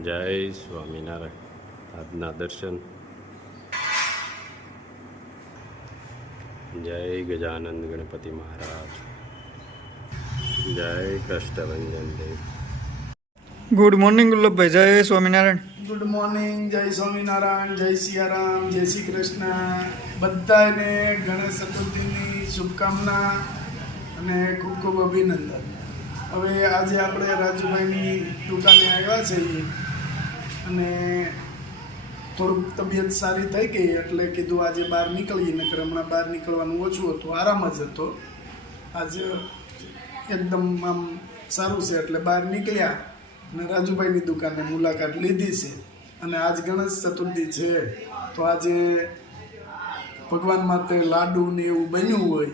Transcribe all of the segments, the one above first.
જય સ્વામિનારાયણ. આજના દર્શન. જય ગજાનંદ ગણપતિ મહારાજ. જય કષ્ટભંજન દેવ. Good morning Gullabhbhai. જય સ્વામિનારાયણ. Good morning. જય સ્વામિનારાયણ. જય સિયારામ. જય શ્રી કૃષ્ણ. બધાને ગણેશ ચતુર્થીની શુભકામના અને ખૂબ ખૂબ અભિનંદન. હવે આજે આપણે રાજુભાઈની દુકાને આવ્યા છીએ અને થોડુંક તબિયત સારી થઈ ગઈ એટલે કીધું આજે બહાર નીકળીએ. નકર હમણાં બહાર નીકળવાનું ઓછું હતું, આરામ જ હતો. આજે એકદમ આમ સારું છે એટલે બહાર નીકળ્યા અને રાજુભાઈની દુકાને મુલાકાત લીધી છે. અને આજ ગણેશ ચતુર્થી છે તો આજે ભગવાન માટે લાડુ ને એવું બન્યું હોય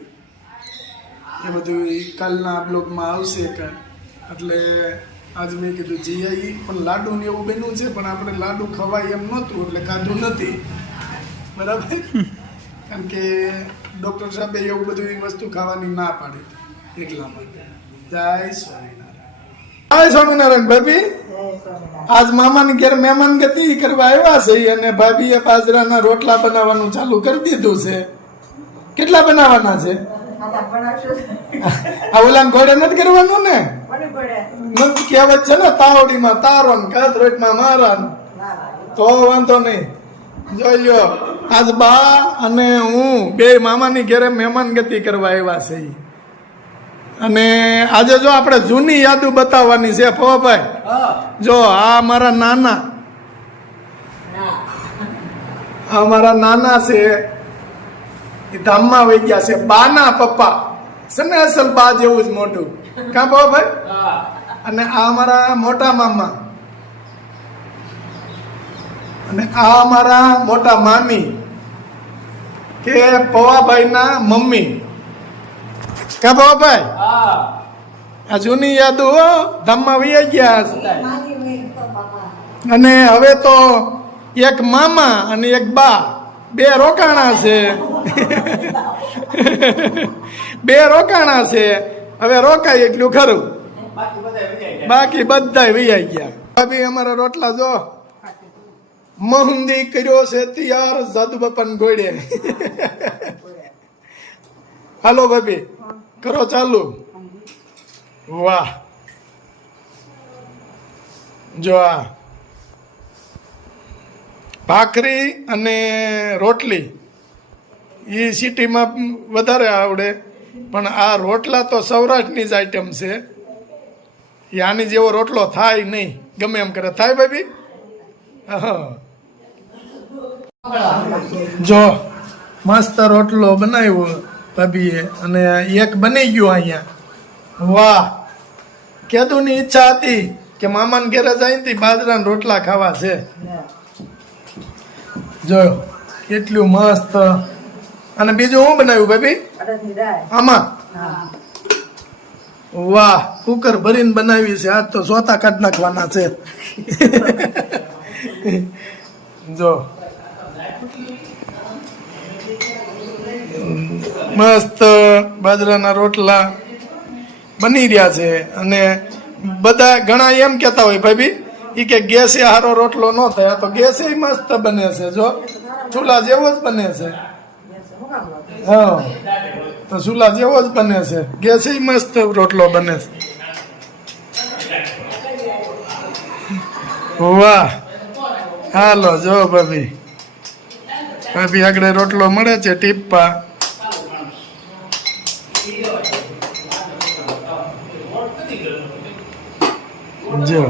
એ બધું કાલના બ્લોગમાં આવશે એટલે આજ મેં કીધું જઈ આવી. પણ લાડુ ને એવું બન્યું છે પણ આપણે લાડુ ખવાય એમ નહોતું એટલે ખાધું નથી, બરાબર. કારણ કે ડૉક્ટર સાહેબે એવું બધું વસ્તુ ખાવાની ના પાડી હતી એટલા માટે. જય સ્વામિનારાયણ. જય સ્વામિનારાયણ. ભાભી આજ મામાની ઘેર મહેમાન ગતિ કરવા આવ્યા છે અને ભાભીએ બાજરાના રોટલા બનાવવાનું ચાલુ કરી દીધું છે. કેટલા બનાવવાના છે? આ ઓલા ઘોડે નથી કરવાનું ને? કહેવત છે ને, તાવડીમાં તારો ને કાતરોટમાં મારા. તો વાંધો નહીં. જોઈ લ્યો, આજ બા અને હું બે મામાની ઘેરે મહેમાન ગતિ કરવા આવ્યા છે. અને આજે જો આપણે જૂની યાદો બતાવવાની છે પવાભાઈ. જો આ મારા નાના, આ મારા નાના છે એ ધામમાં વહી ગયા છે. બાના પપ્પા છે ને, અસલ બા જેવું જ મોટું. કા પવાભાઈ? અને આ મારા મોટા મામા અને આ મારા મોટા મામી કે પવાભાઈ ના મમ્મી. કા પવાભાઈ? આ જૂની યાદો ધામમાં વહી ગયા. અને હવે તો એક મામા અને એક બા, બે રોકાણા છે. બે રોકાણા છે. હવે રોકાય એટલું ખરું, બાકી બધા વૈયા ગયા. ભાભી અમારા રોટલા જો મહુંદી કર્યો છે તૈયાર જાદુ બાપાને ઘોડે. હાલો ભાભી, કરો ચાલુ. વાહ, જો આ ભાખરી અને રોટલી એ સિટીમાં વધારે આવડે, પણ આ રોટલા તો સૌરાષ્ટ્રની જ આઈટમ છે. એ આની જેવો રોટલો થાય નહીં, ગમે એમ કરે. થાય ભાભી? જો મસ્ત રોટલો બનાવ્યો ભાભીએ અને એક બની ગયો અહીંયા. વાહ, કેદુની ઈચ્છા હતી કે મામાને ઘેરે જઈને બાજરાના રોટલા ખાવા છે. જો કેટલું મસ્ત. અને બીજું શું બનાવ્યું ભાભી આમાં? વાહ, કુકર ભરીને બનાવી છે. આજ તો સોતા કાઢ નાખવાના છે. જો મસ્ત બાજરાના રોટલા બની રહ્યા છે. અને બધા ઘણા એમ કેતા હોય ભાભી એ કે ગેસે હારો રોટલો ન થાય, તો ગેસે મસ્ત બને છે. જો ચૂલા જેવો જ બને છે. હા, તો ચૂલા જેવો જ બને છે. ગેસે મસ્ત રોટલો બને છે. વાહ, હાલો જો ભાભી, ભાભી આગળ રોટલો મળે છે ટીપ્પા. જો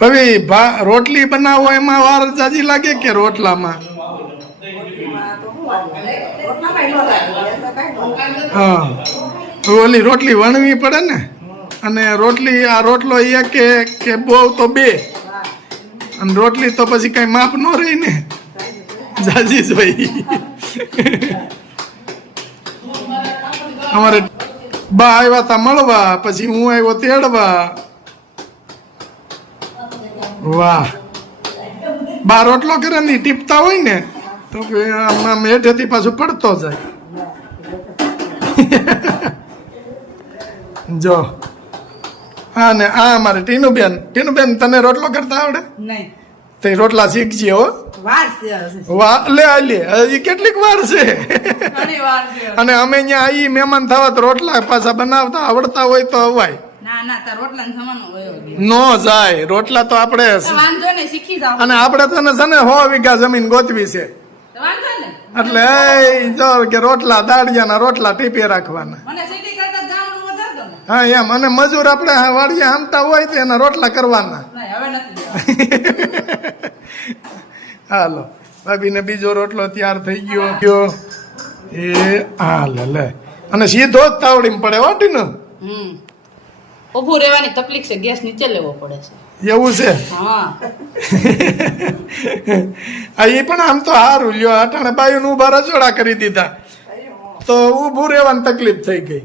ભાભી રોટલી બનાવો એમાં વાર જાજી લાગે કે રોટલામાં? હા, ઓલી રોટલી વણવી પડે ને. અને રોટલી આ રોટલો એક કે બહુ તો બે, અને રોટલી તો પછી કઈ માપ ન રહી ને, જાજી જોઈ. અમારે બા આવ્યા તા મળવા, પછી હું આવ્યો તેડવા. વાહ, બા રોટલો કરે ને ટીપતા હોય ને તો આમ હેઠેથી પાછું પડતો જાય. જો હા ને આ અમારે ટીનુબેન તને રોટલો કરતા આવડે? નહીં તે રોટલા શીખજે હો. વાર છે લે હજી કેટલીક વાર છે. ઘણી વાર છે અને અમે અહીંયા આવી મહેમાન થવા તો રોટલા પાછા બનાવતા આવડતા હોય તો અવાય. ના તાર રોટલા જમવાનો વયો ગયો નો જાય રોટલા તો આપણે વાંધો ને શીખી જાવ અને આપણે તને છે ને 100 વીઘા જમીન ગોતવી છે વાંધો ને એટલે એ જો કે રોટલા દાળિયાના રોટલા ટીપી રાખવાના. મને સિટી કરતા ગામડું વધારે ગમે. હા એમ અને મજૂર આપણે વાડીએ હામતા હોય તો એના રોટલા કરવાના. નહીં હવે નથી હાલો ભાભીને બીજો રોટલો તૈયાર થઈ ગયો. એ હાલ લે અને સીધો જ તાવડીમાં પડે વાટીનો. ઉભું રહેવાની તકલીફ છે ગેસ નીચે લેવો પડે છે એવું છે. હા એ પણ આમ તો સારું લ્યો અટાણે બાયું ઉભા રજોડા કરી દીધા તો ઊભું રહેવાની તકલીફ થઈ ગઈ.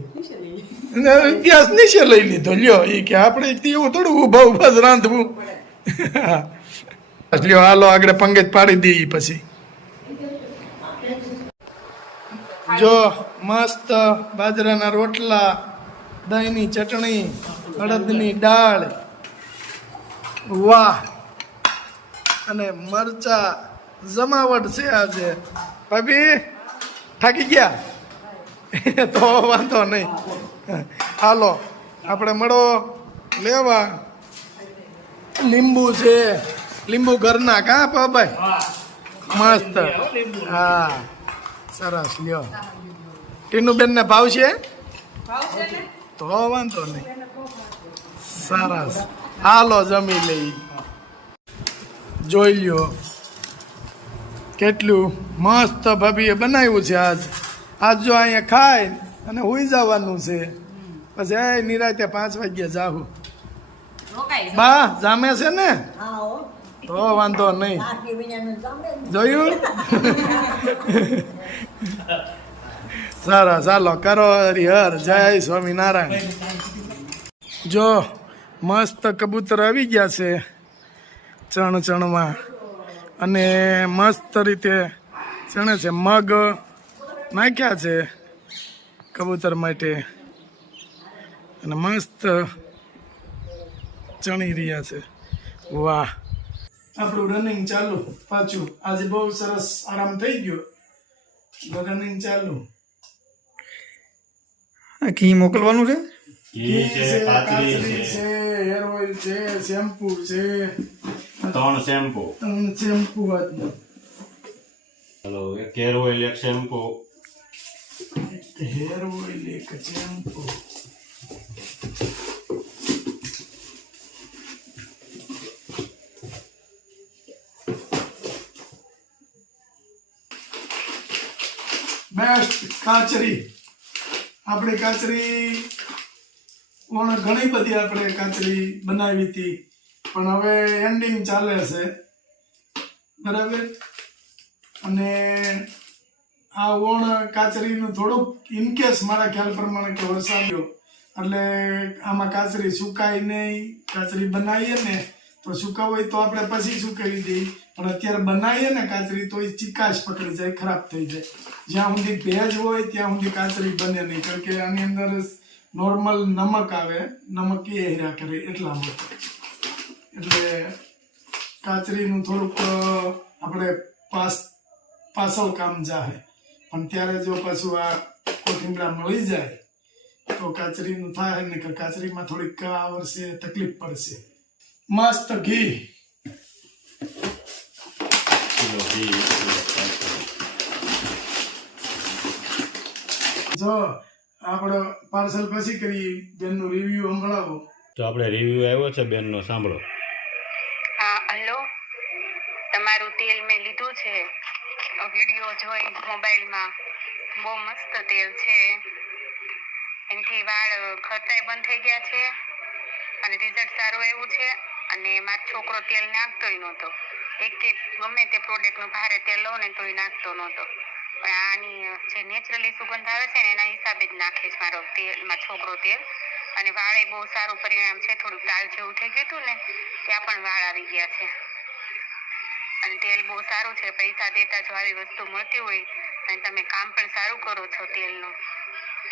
ગેસ નીચે લઈ લીધો લ્યો એ કે આપણે એવું થોડું ઊભા જ રાંધવું. લ્યો હાલો આગળ પંગજ પાડી દઈએ પછી. જો મસ્ત બાજરાના રોટલા, દહીંની ચટણી, અડદની દાળ, વાહ અને મરચા જમાવટ છે આજે. ભાભી થાકી ગયા તો વાંધો નહીં. હાલો આપણે મળો લેવા. લીંબુ છે, લીંબુ ઘરના કા ભાઈ મસ્ત. હા સરસ લ્યો. ટીનુબેન ને ભાવશે તો વાંધો નહીં. સરસ હાલો જમી લઈ. જોઈ લ્યો કેટલું મસ્ત ભાભીએ બનાવ્યું છે આજ જો અહીંયા ખાય અને હુઈ જવાનું છે પછી નિરાતે 5 વાગ્યે જાહું. બા જામે છે ને તો વાંધો નહીં. જોયું સરસ ચાલો કરો હરિહર જય સ્વામિનારાયણ. જો મસ્ત કબૂતર આવી ગયા છે ચણમાં અને મસ્ત રીતે ચણે છે. મગ નાખ્યા છે કબૂતર માટે અને મસ્ત ચણી રહ્યા છે. વાહ આપણું રનિંગ ચાલુ પાછું. આજે બહુ સરસ આરામ થઈ ગયો. રનિંગ ચાલુ. ઘી મોકલવાનું છે. ઘી છે, કાચરી કાચરી છે, છે, હેર ઓઇલ છે, શેમ્પુ છે. 3 શેમ્પુ. શેમ્પુ આજનો હલો એક હેર ઓઇલ, એક શેમ્પુ. હેર ઓઇલ, એક શેમ્પુ. બેસ્ટ કાચરી. આપણી કાચરી ઘણી બધી આપણે કાચરી બનાવી હતી પણ હવે એન્ડિંગ ચાલે છે બરાબર. અને આ કાચરીનું થોડુંક ઇનકેસ મારા ખ્યાલ પ્રમાણે કે વરસાદ્યો એટલે આમાં કાચરી સુકાય નહીં. કાચરી બનાવીએ ને તો સુકાવાય તો આપણે પછી સુકાવી દઈએ પણ અત્યારે બનાવીએ ને કાચરી તો એ ચિકાશ પકડી જાય, ખરાબ થઈ જાય. જ્યાં સુધી ભેજ હોય ત્યાં સુધી કાચરી બને નહીં કારણ કે આની અંદર નોર્મલ નમક આવે, નમક એ હેરા કરે એટલા માટે. એટલે કાચરીનું થોડુંક આપણે પાછળ કામ જાય પણ ત્યારે જો પાછું આ કોથીંબડા મળી જાય તો કાચરીનું થાય ને કાચરીમાં થોડીક આ વર્ષે તકલીફ પડશે. મસ્ત ઘી. કિલો ઘી, જો આપણે પાર્સલ પછી કરી બેનનું રિવ્યુ સંભળાવો. તો આપણે રિવ્યુ આવ્યો છે બેનનો, સાંભળો. હલો, તમારું તેલ મેં લીધું છે, વિડીયો જોઈ મોબાઈલમાં. બહુ મસ્ત તેલ છે, એનાથી વાળ ખરતાય બંધ થઈ ગયા છે અને રિઝલ્ટ સારું આવ્યું છે. અને મારો છોકરો તેલ નાખતોય નહોતો, એક ગમે તે પ્રોડક્ટનું ભારે તેલ લઉં ને તો એ નાખતો નહોતો પણ આની જે નેચરલી સુગંધ આવે છે ને એના હિસાબે જ નાખે છે મારો છોકરો તેલ. અને વાળે બહુ સારું પરિણામ છે. થોડુંક તાલ જેવું થઈ ગયું હતું ને ત્યાં પણ વાળ આવી ગયા છે અને તેલ બહુ સારું છે. પૈસા દેતા જો આવી વસ્તુ મળતી હોય અને તમે કામ પણ સારું કરો છો તેલનું.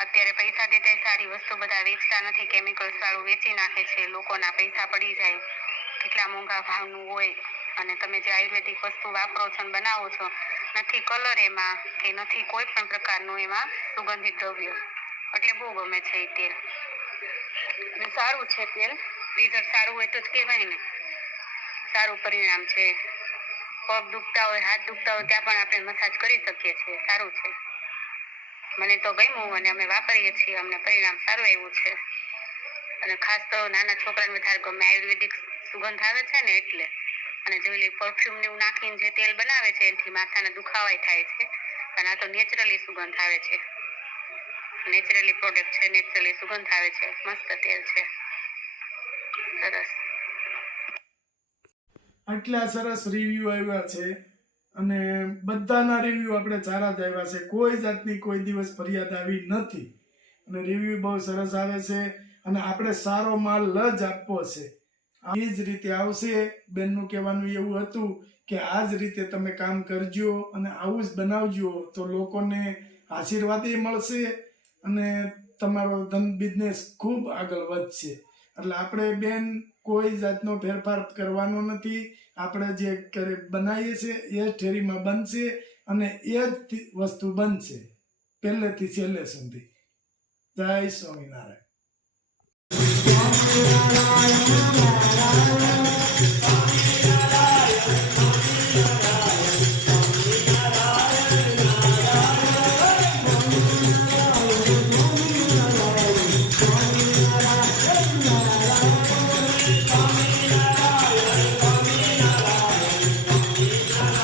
અત્યારે પૈસા દેતા સારી વસ્તુ બધા વેચતા નથી, કેમિકલ્સ વાળું વેચી નાખે છે, લોકોના પૈસા પડી જાય, કેટલા મોંઘા ભાવનું હોય. અને તમે જે આયુર્વેદિક વસ્તુ વાપરો છો અને બનાવો છો, નથી કલર એમાં કે નથી કોઈ પણ પ્રકારનું એમાં સુગંધિત દ્રવ્ય, એટલે બહુ ગમે છે એ તેલ. અને સારું છે તેલ, રિઝલ્ટ સારું હોય તો જ કહેવાય ને. સારું પરિણામ છે. પગ દુખતા હોય, હાથ દુખતા હોય ત્યાં પણ આપણે મસાજ કરી શકીએ છીએ. સારું છે, મને તો ગમ્યું અને અમે વાપરીએ છીએ, અમને પરિણામ સારું આવ્યું છે. અને ખાસ તો નાના છોકરાને વધારે ગમે, આયુર્વેદિક સુગંધ આવે છે ને એટલે. અને જોઈ પરફ્યુમ ને એવું નાખીને જે તેલ બનાવે છે એનાથી માથાના દુખાવાય થાય છે, અને આ તો નેચરલી સુગંધ આવે છે, નેચરલી પ્રોડક્ટ છે, નેચરલી સુગંધ આવે છે, મસ્ત તેલ છે, સરસ. આટલા સરસ રિવ્યૂ આવ્યા છે અને બધાના રિવ્યૂ આપણે સારા જ આવ્યા છે. કોઈ જાતની કોઈ દિવસ ફરિયાદ આવી નથી અને રિવ્યૂ બહુ સરસ આવે છે. અને આપણે સારો માલ જ આપવો છે, એ જ રીતે આવશે. બેનનું કહેવાનું એવું હતું કે આ જ રીતે તમે કામ કરજો અને આવું જ બનાવજો તો લોકોને આશીર્વાદ મળશે અને તમારો બિઝનેસ ખૂબ આગળ વધશે. એટલે આપણે બેન કોઈ જાતનો ફેરફાર કરવાનો નથી. આપણે જે બનાવીએ છીએ એ જ ઠેરીમાં બનશે અને એ જ વસ્તુ બનશે પહેલેથી છેલ્લે સુધી. જય સ્વામિનારાયણ.